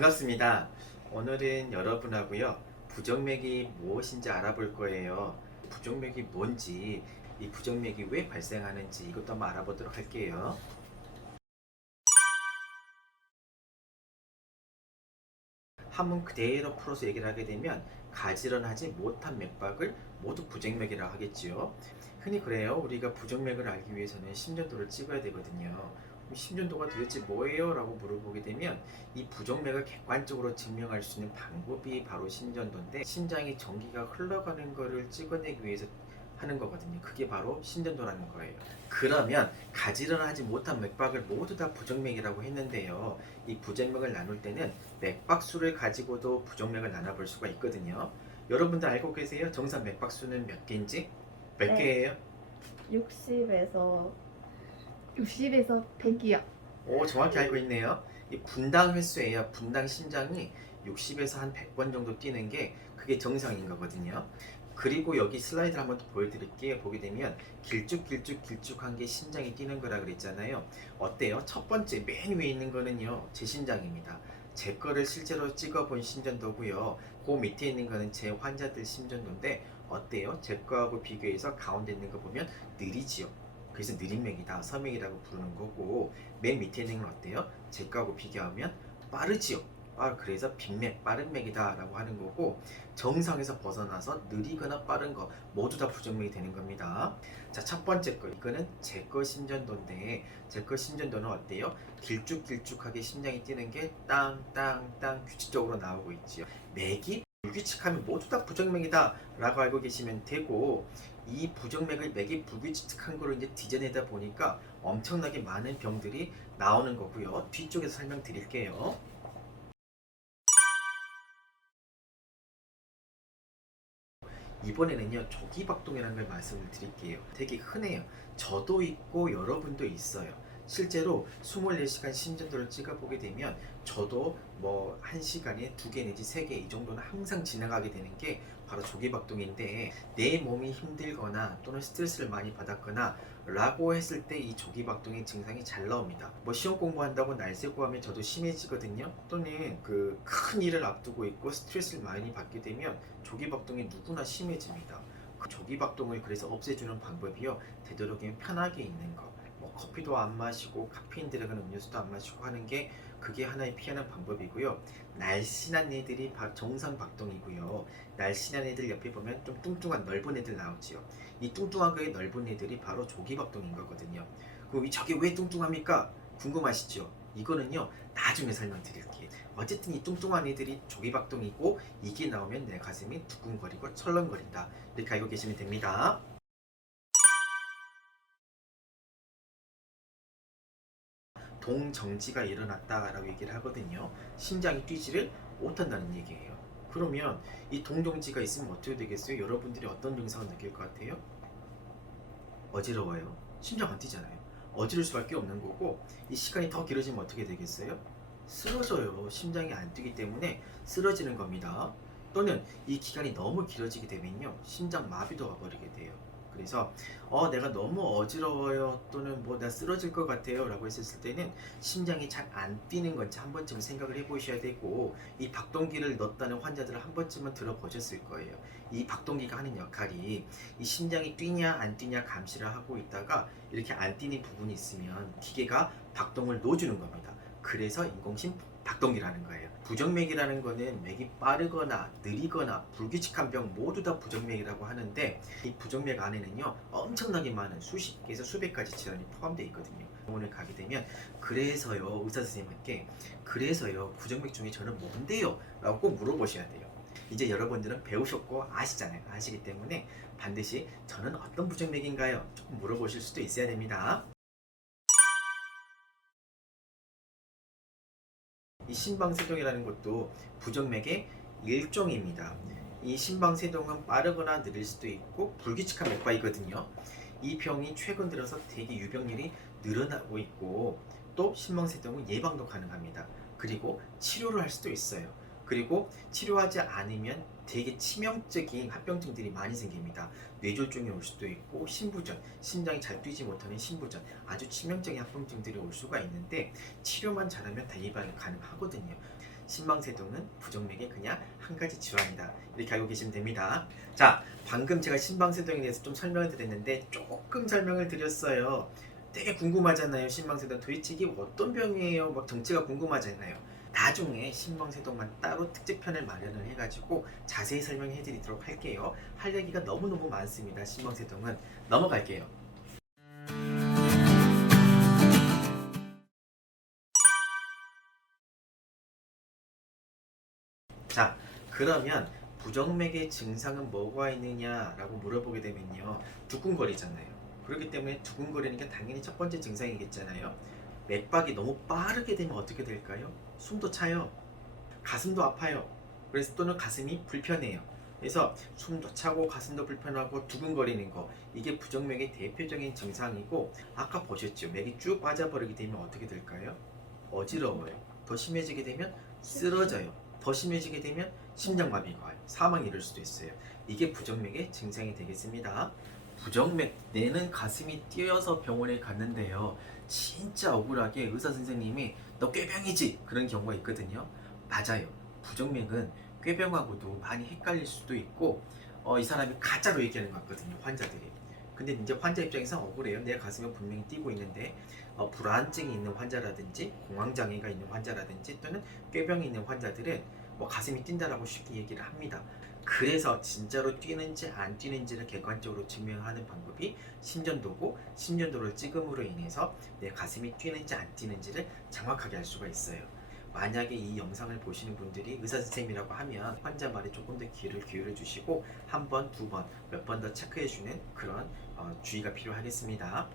반갑습니다. 오늘은 여러분하고요, 부정맥이 무엇인지 알아볼 거예요. 부정맥이 뭔지, 이 부정맥이 왜 발생하는지 이것도 한번 알아보도록 할게요. 한문 그대로 풀어서 얘기를 하게 되면 가지런하지 못한 맥박을 모두 부정맥이라고 하겠지요. 흔히 그래요. 우리가 부정맥을 알기 위해서는 심전도를 찍어야 되거든요. 그럼 심전도가 도대체 뭐예요? 라고 물어보게 되면 이 부정맥을 객관적으로 증명할 수 있는 방법이 바로 심전도인데, 심장이 전기가 흘러가는 것을 찍어내기 위해서 하는 거거든요. 그게 바로 심전도라는 거예요. 그러면 가지런하지 못한 맥박을 모두 다 부정맥이라고 했는데요. 이 부정맥을 나눌 때는 맥박수를 가지고도 부정맥을 나눠볼 수가 있거든요. 여러분들 알고 계세요? 정상 맥박수는 몇 개인지? 몇 네, 개예요? 60에서 100이요. 오, 정확히 알고 있네요. 이 분당 횟수예요. 분당 심장이 60에서 한 100번 정도 뛰는 게 그게 정상인 거거든요. 그리고 여기 슬라이드를 한번 더 보여드릴게요. 보게 되면 길쭉한 게 심장이 뛰는 거라 그랬잖아요. 어때요? 첫 번째 맨 위에 있는 거는요, 제 심장입니다. 제 거를 실제로 찍어본 심전도고요. 그 밑에 있는 거는 제 환자들 심전도인데 어때요? 제 거하고 비교해서 가운데 있는 거 보면 느리지요. 그래서 느린맥이다, 서맥이라고 부르는 거고, 맨 밑에 있는 건 어때요? 제 거하고 비교하면 빠르지요. 그래서 빈맥, 빠른 맥이다 라고 하는 거고, 정상에서 벗어나서 느리거나 빠른 거 모두 다 부정맥이 되는 겁니다. 자, 첫 번째 거, 이거는 제거 심전도인데, 제거 심전도는 어때요? 길쭉하게 심장이 뛰는 게 땅땅땅 규칙적으로 나오고 있지요. 맥이 불규칙하면 모두 다 부정맥이다 라고 알고 계시면 되고, 이 부정맥을 맥이 불규칙한 거로 이제 디뎌내다 보니까 엄청나게 많은 병들이 나오는 거고요. 뒤쪽에서 설명드릴게요. 이번에는요, 조기박동이라는 걸 말씀을 드릴게요. 되게 흔해요. 저도 있고 여러분도 있어요. 실제로 24시간 심전도를 찍어보게 되면 저도 뭐 1시간에 2개 내지 3개 이 정도는 항상 지나가게 되는 게 바로 조기박동인데, 내 몸이 힘들거나 또는 스트레스를 많이 받았거나 라고 했을 때 이 조기박동의 증상이 잘 나옵니다. 뭐 시험 공부한다고 날새고 하면 저도 심해지거든요. 또는 그 큰 일을 앞두고 있고 스트레스를 많이 받게 되면 조기박동이 누구나 심해집니다. 그 조기박동을 그래서 없애주는 방법이요, 되도록이면 편하게 있는 거, 뭐 커피도 안 마시고 카페인 들어간 음료수도 안 마시고 하는 게 그게 하나의 피하는 방법이고요. 날씬한 애들이 정상 박동이고요. 날씬한 애들 옆에 보면 좀 뚱뚱한 넓은 애들 나오지요. 이 뚱뚱한 거에 넓은 애들이 바로 조기박동인 거거든요. 그럼 저게 왜 뚱뚱합니까? 궁금하시죠? 이거는요, 나중에 설명드릴게요. 어쨌든 이 뚱뚱한 애들이 조기박동이고, 이게 나오면 내 가슴이 두근거리고 철렁거린다, 이렇게 알고 계시면 됩니다. 동정지가 일어났다라고 얘기를 하거든요. 심장이 뛰지를 못한다는 얘기예요. 그러면 이 동정지가 있으면 어떻게 되겠어요? 여러분들이 어떤 증상을 느낄 것 같아요? 어지러워요. 심장 안 뛰잖아요. 어지러울 수밖에 없는 거고, 이 시간이 더 길어지면 어떻게 되겠어요? 쓰러져요. 심장이 안 뛰기 때문에 쓰러지는 겁니다. 또는 이 기간이 너무 길어지게 되면요, 심장 마비도 와버리게 돼요. 그래서 내가 너무 어지러워요, 또는 뭐 나 쓰러질 것 같아요 라고 했을 때는 심장이 잘 안 뛰는 건지 한 번쯤 생각을 해보셔야 되고, 이 박동기를 넣었다는 환자들을 한 번쯤은 들어보셨을 거예요. 이 박동기가 하는 역할이 이 심장이 뛰냐 안 뛰냐 감시를 하고 있다가 이렇게 안 뛰는 부분이 있으면 기계가 박동을 넣어주는 겁니다. 그래서 인공심 박동기라는 거예요. 부정맥이라는 거는 맥이 빠르거나 느리거나 불규칙한 병 모두 다 부정맥이라고 하는데, 이 부정맥 안에는요, 엄청나게 많은 수십 개에서 수백 가지 질환이 포함되어 있거든요. 병원을 가게 되면 그래서요, 의사 선생님께 그래서요, 부정맥 중에 저는 뭔데요? 라고 꼭 물어보셔야 돼요. 이제 여러분들은 배우셨고 아시잖아요. 아시기 때문에 반드시 저는 어떤 부정맥인가요? 조금 물어보실 수도 있어야 됩니다. 이 심방세동이라는 것도 부정맥의 일종입니다. 이 심방세동은 빠르거나 느릴 수도 있고 불규칙한 맥박이거든요. 이 병이 최근 들어서 되게 유병률이 늘어나고 있고, 또 심방세동은 예방도 가능합니다. 그리고 치료를 할 수도 있어요. 그리고 치료하지 않으면 되게 치명적인 합병증들이 많이 생깁니다. 뇌졸중이 올 수도 있고, 신부전, 심장이 잘 뛰지 못하는 신부전, 아주 치명적인 합병증들이 올 수가 있는데 치료만 잘하면 다 예방이 가능하거든요. 신방세동은 부정맥의 그냥 한 가지 질환이다. 이렇게 알고 계시면 됩니다. 자, 방금 제가 신방세동에 대해서 좀 설명을 드렸는데 조금 설명을 드렸어요. 되게 궁금하잖아요. 신방세동 도대체 이게 어떤 병이에요? 막 정체가 궁금하잖아요. 나중에 신방세동만 따로 특집편을 마련을 해가지고 자세히 설명해 드리도록 할게요. 할 얘기가 너무너무 많습니다. 신방세동은 넘어갈게요. 자, 그러면 부정맥의 증상은 뭐가 있느냐라고 물어보게 되면요, 두근거리잖아요. 그렇기 때문에 두근거리는 게 당연히 첫 번째 증상이겠잖아요. 맥박이 너무 빠르게 되면 어떻게 될까요? 숨도 차요. 가슴도 아파요. 그래서 또는 가슴이 불편해요. 그래서 숨도 차고 가슴도 불편하고 두근거리는 거, 이게 부정맥의 대표적인 증상이고, 아까 보셨죠? 맥이 쭉 빠져버리게 되면 어떻게 될까요? 어지러워요. 더 심해지게 되면 쓰러져요. 더 심해지게 되면 심장마비가 와요. 사망이 이를 수도 있어요. 이게 부정맥의 증상이 되겠습니다. 부정맥, 내는 가슴이 뛰어서 병원에 갔는데요, 진짜 억울하게 의사 선생님이 너 꾀병이지? 그런 경우가 있거든요. 맞아요. 부정맥은 꾀병하고도 많이 헷갈릴 수도 있고, 이 사람이 가짜로 얘기하는 것 같거든요, 환자들이. 근데 이제 환자 입장에서 억울해요. 내 가슴에 분명히 뛰고 있는데, 불안증이 있는 환자라든지 공황장애가 있는 환자라든지 또는 꾀병이 있는 환자들은 뭐 가슴이 뛴다라고 쉽게 얘기를 합니다. 그래서 진짜로 뛰는지 안 뛰는지를 객관적으로 증명하는 방법이 심전도고, 심전도를 찍음으로 인해서 내 가슴이 뛰는지 안 뛰는지를 정확하게 알 수가 있어요. 만약에 이 영상을 보시는 분들이 의사 선생님이라고 하면 환자 말에 조금 더 귀를 기울여 주시고 한 번, 두 번, 몇 번 더 체크해 주는 그런 주의가 필요하겠습니다.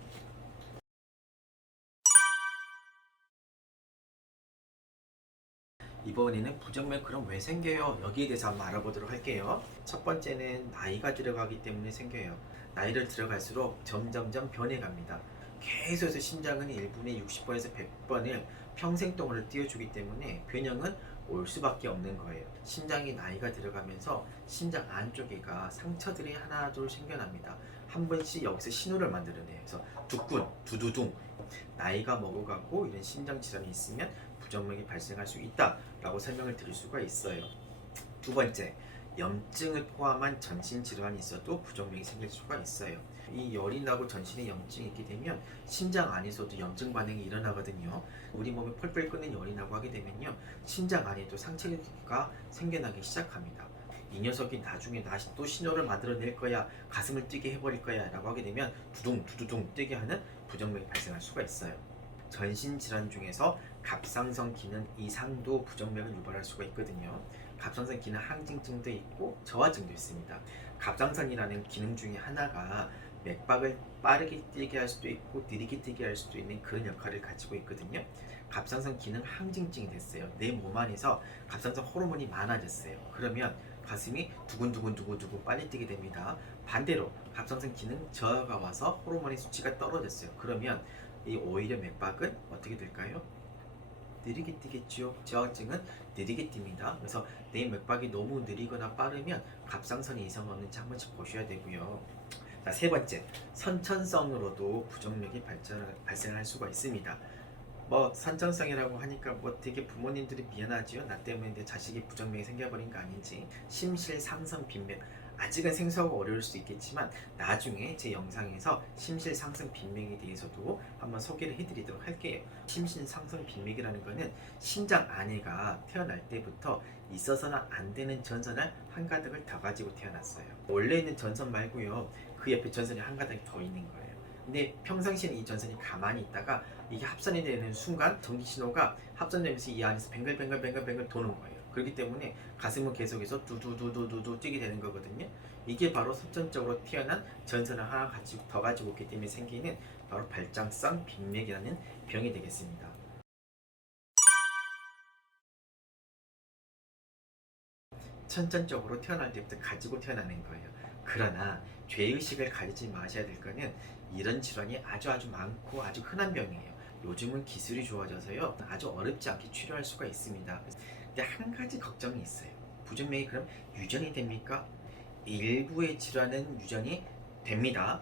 이번에는 부정맥 그럼 왜 생겨요? 여기에 대해서 한번 알아보도록 할게요. 첫 번째는 나이가 들어가기 때문에 생겨요. 나이를 들어갈수록 점점점 변해갑니다. 계속해서 심장은 1분에 60번에서 100번을 평생 동안을 띄워주기 때문에 변형은 올 수밖에 없는 거예요. 심장이 나이가 들어가면서 심장 안쪽에가 상처들이 하나 둘 생겨납니다. 한 번씩 여기서 신호를 만들어내요. 그래서 두근, 두두둥. 나이가 먹어가고 이런 심장 질환이 있으면 부정맥이 발생할 수 있다라고 설명을 드릴 수가 있어요. 두 번째, 염증을 포함한 전신 질환이 있어도 부정맥이 생길 수가 있어요. 이 열이 나고 전신에 염증이 있게 되면 심장 안에서도 염증 반응이 일어나거든요. 우리 몸에 펄펄 끓는 열이 나고 하게 되면요, 심장 안에도 상처가 생겨나기 시작합니다. 이 녀석이 나중에 또 신호를 만들어낼 거야, 가슴을 뛰게 해버릴 거야 라고 하게 되면 두둥 두두둥 뛰게 하는 부정맥이 발생할 수가 있어요. 전신 질환 중에서 갑상선 기능 이상도 부정맥을 유발할 수가 있거든요. 갑상선 기능 항진증도 있고 저하증도 있습니다. 갑상선이라는 기능 중에 하나가 맥박을 빠르게 뛰게 할 수도 있고 느리게 뛰게 할 수도 있는 그런 역할을 가지고 있거든요. 갑상선 기능 항진증이 됐어요. 내 몸 안에서 갑상선 호르몬이 많아졌어요. 그러면 가슴이 두근두근두근두근 빨리 뛰게 됩니다. 반대로 갑상선 기능 저하가 와서 호르몬의 수치가 떨어졌어요. 그러면 이 오히려 맥박은 어떻게 될까요? 느리게 뛰겠죠. 저하증은 느리게 뜁니다. 그래서 내 맥박이 너무 느리거나 빠르면 갑상선에 이상 없는지 한 번씩 보셔야 되고요. 자, 세 번째, 선천성으로도 부정맥이 발생할 수가 있습니다. 뭐 선천성이라고 하니까 뭐 되게 부모님들이 미안하지요. 나 때문에 내 자식이 부정맥이 생겨버린 거 아닌지. 심실상선 빈맥, 아직은 생소하고 어려울 수 있겠지만 나중에 제 영상에서 심실상선 빈맥에 대해서도 한번 소개를 해드리도록 할게요. 심실상선 빈맥이라는 거는 심장 안에가 태어날 때부터 있어서는 안 되는 전선을 한가득을 더 가지고 태어났어요. 원래 있는 전선 말고요, 그 옆에 전선이 한가득 더 있는 거예요. 근데 평상시에는 이 전선이 가만히 있다가 이게 합선이 되는 순간 전기 신호가 합선되면서 이 안에서 뱅글뱅글뱅글뱅글 도는 거예요. 그렇기 때문에 가슴은 계속해서 두두두두두두 뛰게 되는 거거든요. 이게 바로 선천적으로 태어난 전선을 하나 더 가지고 있기 때문에 생기는 바로 발장성 빈맥이라는 병이 되겠습니다. 선천적으로 태어날 때부터 가지고 태어나는 거예요. 그러나 죄의식을 가지지 마셔야 될 거는 이런 질환이 아주 많고 아주 흔한 병이에요. 요즘은 기술이 좋아져서요, 아주 어렵지 않게 치료할 수가 있습니다. 근데 한 가지 걱정이 있어요. 부정맥이 그럼 유전이 됩니까? 일부의 질환은 유전이 됩니다.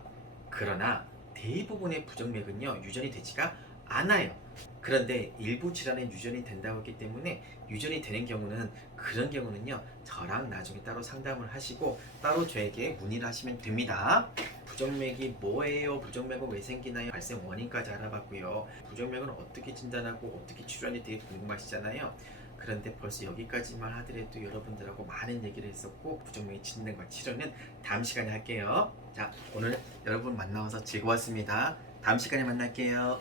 그러나 대부분의 부정맥은요, 유전이 되지가 않아요. 그런데 일부 질환은 유전이 된다고 했기 때문에 유전이 되는 경우는 그런 경우는요 저랑 나중에 따로 상담을 하시고 따로 저에게 문의를 하시면 됩니다. 부정맥이 뭐예요? 부정맥은 왜 생기나요? 발생 원인까지 알아봤고요. 부정맥은 어떻게 진단하고 어떻게 치료하는지 되게 궁금하시잖아요. 그런데 벌써 여기까지만 하더라도 여러분들하고 많은 얘기를 했었고 부정맥의 진단과 치료는 다음 시간에 할게요. 자, 오늘 여러분 만나서 즐거웠습니다. 다음 시간에 만날게요.